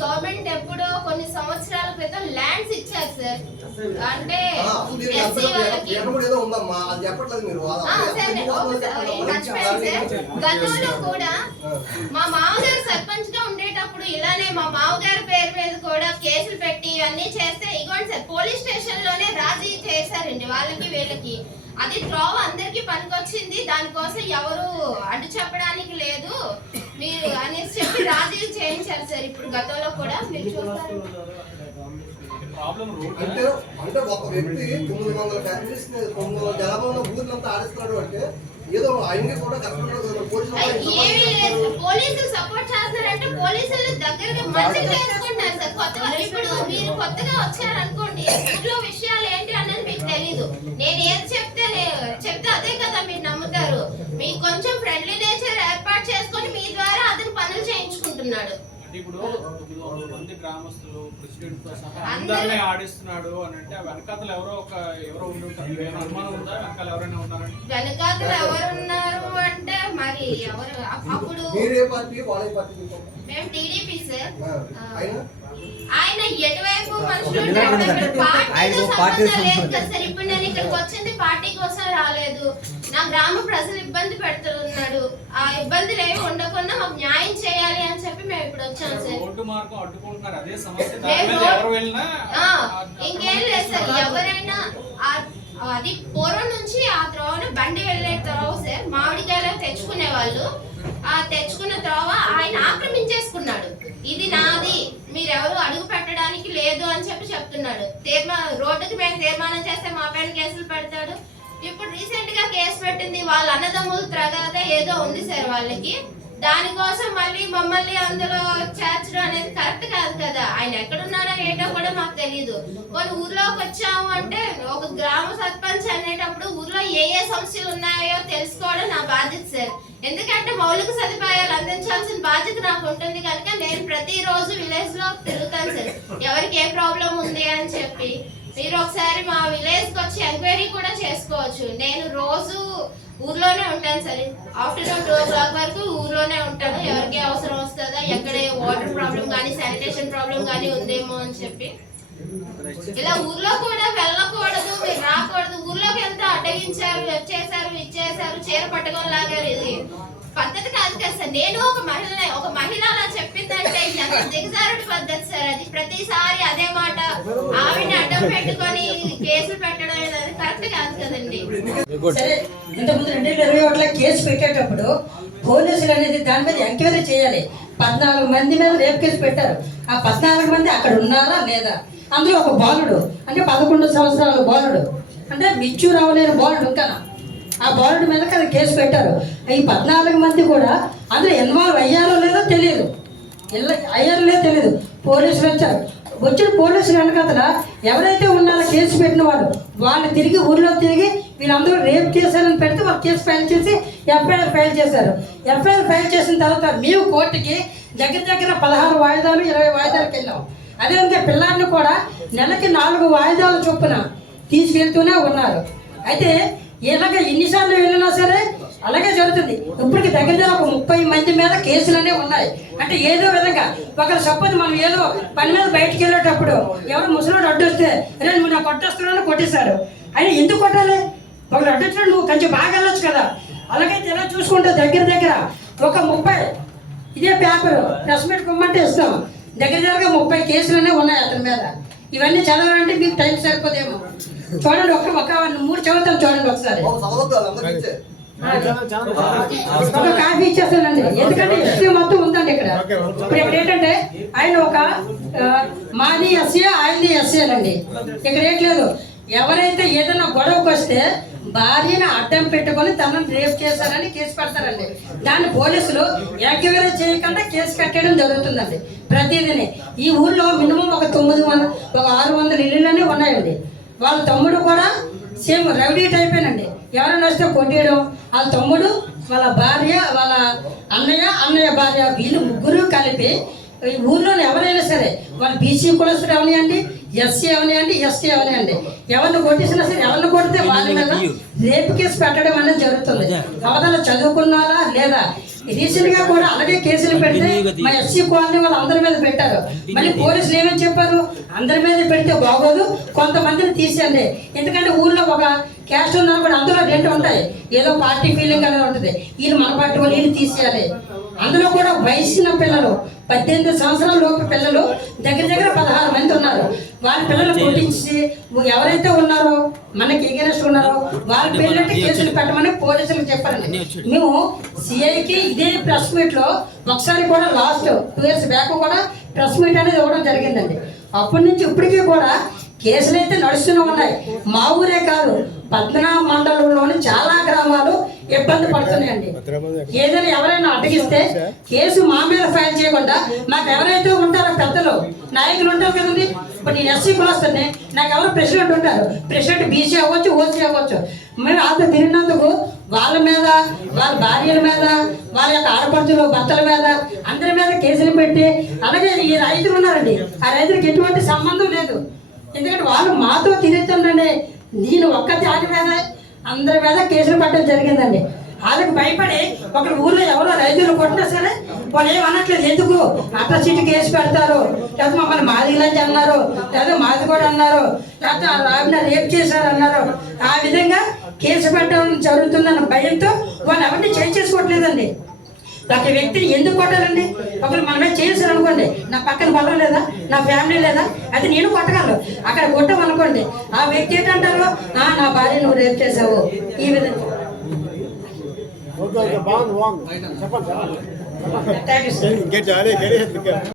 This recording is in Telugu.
గవర్నమెంట్ ఎప్పుడో కొన్ని సంవత్సరాల క్రితం ల్యాండ్స్ ఇచ్చారు సార్. అంటే గతంలో కూడా మా మామగారు సర్పంచ్గా ఉండేటప్పుడు ఇలానే మా మామగారు పేరు మీద కూడా కేసులు పెట్టి ఇవన్నీ చేస్తే ఇగోండి సార్ పోలీస్ స్టేషన్లోనే రాజీ వాళ్ళకి వీళ్ళకి. అది త్రోవ అందరికి పనికొచ్చింది. దానికోసం ఎవరు అడ్డు చెప్పడానికి లేదు. మీరు అనేసి చెప్పి రాజీ చేయించారు సార్ ఇప్పుడు గతంలో కూడా. మీరు చూస్తారు? అంటే అంటే ఒక వ్యక్తి తొమ్మిది వందల ఫ్యామిలీస్ తొమ్మిది వందల జనాభా ఉన్న ఊరినంతా ఆడిస్తున్నాడు అంటే ఏదో ఆయన్ని కూడా కరెక్ట్ పోలీసులు అయ్యి, ఏమీ లేదు పోలీసులు సపోర్ట్ చేస్తున్నారంటే పోలీసులు దగ్గరగా మంచిగా చేసుకుంటున్నారు సార్. కొత్తగా ఇప్పుడు మీరు కొత్తగా వచ్చారనుకోండి ఊర్లో విషయాలు ఏంటి? తెలీదు. నేను ఏది చెప్తే చెప్తే అదే కదా మీరు నమ్ముతారు. మీకు కొంచెం ఫ్రెండ్లీ నేచర్ ఏర్పాటు చేసుకొని మీ ద్వారా అతను పనులు చేయించుకుంటున్నాడు. ఇప్పుడు మంది గ్రామస్తులు ప్రెసిడెంట్తో సహా అందరూ- అందరినీ ఆడిస్తున్నాడు అని అంటే వెనకాతలు ఎవరో ఒక ఎవరో ఉండి ఉంటారు మీకు ఏమైనా అనుమానం ఉందా? వెనకాల ఎవరైనా ఉన్నారంటే వెనకాతలు ఎవరున్నారు అంటే మరి ఎవరు అప్- అప్పుడు మీరు పార్టీ వాళ్ళ పార్టీ? మేము టీడీపీ సార్. ఆయన? ఎటువైపు మనుషులు సంబంధం లేదు సార్. ఇప్పుడు నేను ఇక్కడికి వచ్చింది పార్టీ కోసం రాలేదు. నా గ్రామ ప్రజలు ఇబ్బంది పెడుతున్నాడు ఆ ఇబ్బందులు ఏమి ఉండకుండా మాకు న్యాయం చేయాలి అని చెప్పి మేము ఇప్పుడు వచ్చాం సార్ రోడ్డు మార్గం అడ్డుకుంటున్నారు. అదే సమస్య. దాని మేము మీద రోడ్- ఎవరు వెళ్ళినా ఆ, ఆ- ఇంకేం లేదు సార్. ఎవరైనా ఆ- అది పూర్వం నుంచి ఆ త్రోవన బండి వెళ్ళే త్రోవ సార్ మామిడికాయలు తెచ్చుకునే వాళ్ళు ఆ తెచ్చుకున్న త్రోవ ఆయన ఆక్రమించేసుకున్నాడు. ఇది నాది. మీరెవరు అడుగు పెట్టడానికి లేదు అని చెప్పి చెప్తున్నాడు. తీర్మా రోడ్డుకి మేము తీర్మానం చేస్తే మా పైన కేసులు పెడతాడు. ఇప్పుడు రీసెంట్గా కేసు వాళ్ళ అన్నదమ్ములు త్రగద ఏదో ఉంది సార్ వాళ్ళకి. దానికోసం మళ్ళీ మమ్మల్ని అందులో చేర్చడం అనేది కరెక్ట్ కాదు కదా. ఆయన ఎక్కడున్నాడో ఏంటో కూడా మాకు తెలియదు కొన్ని ఊర్లోకి వచ్చాము అంటే ఒక గ్రామ సర్పంచ్ అనేటప్పుడు ఊర్లో ఏ ఏ సమస్యలు ఉన్నాయో తెలుసుకోవడం నా బాధ్యత సార్. ఎందుకంటే మౌలిక సదుపాయాలు అందించాల్సిన బాధ్యత నాకు ఉంటుంది కనుక నేను ప్రతిరోజు విలేజ్లో తిరుగుతాను సార్. ఎవరికి ఏ ప్రాబ్లం ఉంది అని చెప్పి. మీరు ఒకసారి మా విలేజ్కి వచ్చి ఎంక్వైరీ కూడా చేసుకోవచ్చు. నేను రోజు ఊర్లోనే ఉంటాను సరే. ఆఫ్టర్నూన్ టూ ఓ క్లాక్ వరకు ఊర్లోనే ఉంటాను. ఎవరికి అవసరం వస్తుందా? ఎక్కడ వాటర్ ప్రాబ్లం కానీ శానిటేషన్ ప్రాబ్లం కానీ ఉందేమో అని చెప్పి. ఇలా ఊర్లో కూడా వెళ్ళకూడదు మీరు రాకూడదు. ఊర్లోకి వెళ్తే అడ్డగించారు వచ్చేసారు ఇచ్చేసారు చీర పట్టుకొని లాగారు ఇది పద్ధతి కాదు కదా సార్. నేను ఒక మహిళ ఒక మహిళ అలా చెప్పిందంటే ఎంత దిగజారుడు పద్ధతి సార్ అది. ప్రతిసారి అదే మాట. ఆవిడని అడ్డం పెట్టుకొని కేసులు పెట్టి అనేది కరెక్ట్ కాదు కదండి సరే ఇంతకుముందు రెండు వేల ఇరవై ఒకటిలో కేసు పెట్టేటప్పుడు పోలీసులు అనేది దాని మీద ఎంక్వైరీ చేయాలి. పద్నాలుగు మంది మీద రేపు కేసు పెట్టారు. ఆ పద్నాలుగు మంది అక్కడ ఉన్నారా లేదా? అందులో ఒక బాలుడు అంటే పదకొండు సంవత్సరాల బాలుడు అంటే మిచ్చూరు అవ్వలేని బాలుడు ఇంకా ఆ బాలుడు మీద కదా కేసు పెట్టారు. ఈ పద్నాలుగు మంది కూడా అందులో ఇన్వాల్వ్ అయ్యారో లేదో తెలియదు. ఇల్ల అయ్యారో లేదో తెలియదు. పోలీసులు వచ్చారు. వచ్చిన పోలీసులు వెనకతల ఎవరైతే ఉన్నారో కేసు పెట్టిన వాళ్ళు వాళ్ళు తిరిగి ఊర్లో తిరిగి వీళ్ళందరూ రేప్ చేశారని పెడితే వాళ్ళు కేసు ఫైల్ చేసి ఎఫ్ఐఆర్ ఫైల్ చేశారు. ఎఫ్ఐఆర్ ఫైల్ చేసిన తర్వాత మేము కోర్టుకి దగ్గర దగ్గర పదహారు వాయిదాలు ఇరవై వాయిదాలకు వెళ్ళాం. అదేవిధంగా పిల్లాడిని కూడా నెలకి నాలుగు వాయిదాల చొప్పున తీసుకెళ్తూనే ఉన్నారు. అయితే ఇలాగ ఎన్నిసార్లు వెళ్ళినా సరే జరుగుతుంది. ఇప్పటికి దగ్గర ఒక ముప్పై మంది మీద కేసులనే ఉన్నాయి. అంటే ఏదో విధంగా ఒకరు సపోజ్ మనం ఏదో పని మీద బయటికి వెళ్ళేటప్పుడు ఎవరు ముసలోడు అడ్డు వస్తే రేపు నువ్వు నాకు కొట్టేస్తున్నాను కొట్టేశారు. అయినా ఎందుకు కొట్టాలి? ఒకరు అడ్డు వచ్చినప్పుడు నువ్వు కొంచెం బాగా వెళ్ళొచ్చు కదా. అలాగైతే ఇలా చూసుకుంటే దగ్గర దగ్గర ఒక ముప్పై ఇదే పేపర్ ప్రెస్ మీట్ కొమ్మంటే ఇస్తాం. దగ్గర దగ్గర ముప్పై కేసులనే ఉన్నాయి అతని మీద. ఇవన్నీ చదవాలంటే మీకు టైం సరిపోదేమో. చూడండి ఒక ఒక మూడు చదువుతాం చూడండి ఒకసారి. ఒక కాఫీ ఇచ్చేస్తానండి. ఎందుకంటే హిస్టరీ మొత్తం ఉందండి ఇక్కడ ఇప్పుడు ఇక్కడ ఏంటంటే ఆయన ఒక మాది ఎస్సీ ఆయనది ఎస్సీ అండి ఇక్కడ ఏం లేదు. ఎవరైతే ఏదైనా గొడవకు వస్తే భార్యను అడ్డం పెట్టుకొని తనను రేప్ చేశారని కేసు పెడతారండి. దాన్ని పోలీసులు ఎంక్వైరీ చేయకుండా కేసు కట్టడం జరుగుతుందండి. ప్రతిదిని. ఈ ఊర్లో మినిమం ఒక తొమ్మిది వందల ఒక ఆరు వందల ఇల్లులనే ఉన్నాయండి. వాళ్ళ తమ్ముడు కూడా సేమ్ రౌడీ టైపేనండి. ఎవరైనా వస్తే కొట్టేయడం. వాళ్ళ తమ్ముడు వాళ్ళ భార్య వాళ్ళ అన్నయ్య అన్నయ్య భార్య వీళ్ళు ముగ్గురు కలిపి ఈ ఊర్లో ఎవరైనా సరే వాళ్ళు బీసీ కులస్తులు అవనియండి ఎస్సీ అవనియండి ఎస్టీ అవనియండి ఎవరిని కొట్టేసినా సరే ఎవరిని కొడితే వాళ్ళ మీద రేపు కేసు పెట్టడం అనేది జరుగుతుంది. అవతల చదువుకున్నారా లేదా? రీసెంట్గా కూడా అలాగే కేసులు పెడితే మా ఎస్సీ కాలనీ వాళ్ళు అందరి మీద పెట్టారు. మళ్ళీ పోలీసులు ఏమని చెప్పారు? అందరి మీద పెడితే బాగోదు. కొంతమందిని తీసేయండి. ఎందుకంటే ఊర్లో ఒక క్యాస్ట్ ఉన్నా కూడా అందులో రెండు ఉంటాయి. ఏదో పార్టీ ఫీలింగ్ అనేది ఉంటుంది. వీళ్ళు మన పార్టీ వాళ్ళు తీసేయాలి. అందులో కూడా వయసున్న పిల్లలు పద్దెనిమిది సంవత్సరాల లోపు పిల్లలు దగ్గర దగ్గర పదహారు మంది ఉన్నారు. వాళ్ళ పిల్లలు కొట్టించి ఎవరైతే ఉన్నారో మనకి ఎగరెస్ట్ ఉన్నారో వాళ్ళ పేర్లంటే కేసులు పెట్టమని పోలీసులకు చెప్పారండి మేము సిఐకి ఇదే ప్రెస్ మీట్లో ఒకసారి కూడా లాస్ట్ టూ ఇయర్స్ బ్యాక్ కూడా ప్రెస్ మీట్ అనేది ఇవ్వడం జరిగిందండి. అప్పటి నుంచి ఇప్పటికీ కూడా కేసులు అయితే నడుస్తూనే ఉన్నాయి. మా ఊరే కాదు పద్మనాభ మండలంలోని చాలా గ్రామాలు ఇబ్బంది పడుతున్నాయండి. ఏదైనా ఎవరైనా అడ్డగిస్తే కేసు మా మీద ఫైల్ చేయకుండా మాకు ఎవరైతే ఉంటారో పెద్దలు నాయకులు ఉంటారు కదండి. ఇప్పుడు నేను ఎస్సీ కులస్తానే నాకు ఎవరు ప్రెసిడెంట్ ఉంటారు. ప్రెసిడెంట్ బీసీ అవ్వచ్చు ఓసీ అవ్వచ్చు. మేము అంత తిరిగినందుకు వాళ్ళ మీద వాళ్ళ భార్యల మీద వాళ్ళ యొక్క ఆడపడుచులు భర్తల మీద అందరి మీద కేసులు పెట్టి అలాగే ఈ రైతులు ఉన్నారండి. ఆ రైతులకు ఎటువంటి సంబంధం లేదు. ఎందుకంటే వాళ్ళు మాతో తిరుగుతుండండి నేను ఒక్క జాతి మీద అందరి మీద కేసులు పట్టడం జరిగిందండి. వాళ్ళకి భయపడి ఒక ఊర్లో ఎవరో రైతులు కొట్టినా సరే వాళ్ళు ఏమనట్లేదు ఎందుకు? అట్రసిటీ కేసు పెడతారు. లేకపోతే మమ్మల్ని మాదిలాంటి అన్నారు. లేదా మాది కూడా అన్నారు. లేకపోతే రావిన రేప్ చేశారు అన్నారు. ఆ విధంగా కేసు పెట్టడం జరుగుతుందన్న భయంతో వాళ్ళు ఎవరిని చేసుకోవట్లేదండి. ఒక వ్యక్తిని ఎందుకు కొట్టాలండి? ఒకరు మనమే చేసారు అనుకోండి. నా పక్కన బలం లేదా? నా ఫ్యామిలీ లేదా? అది నేను కొట్టగలను. అక్కడ కొట్టామనుకోండి. ఆ వ్యక్తి ఏంటంటారు? "ఆ, నా భార్య నువ్వు రేపు చేసావు ఈ విధంగా. చెప్పండి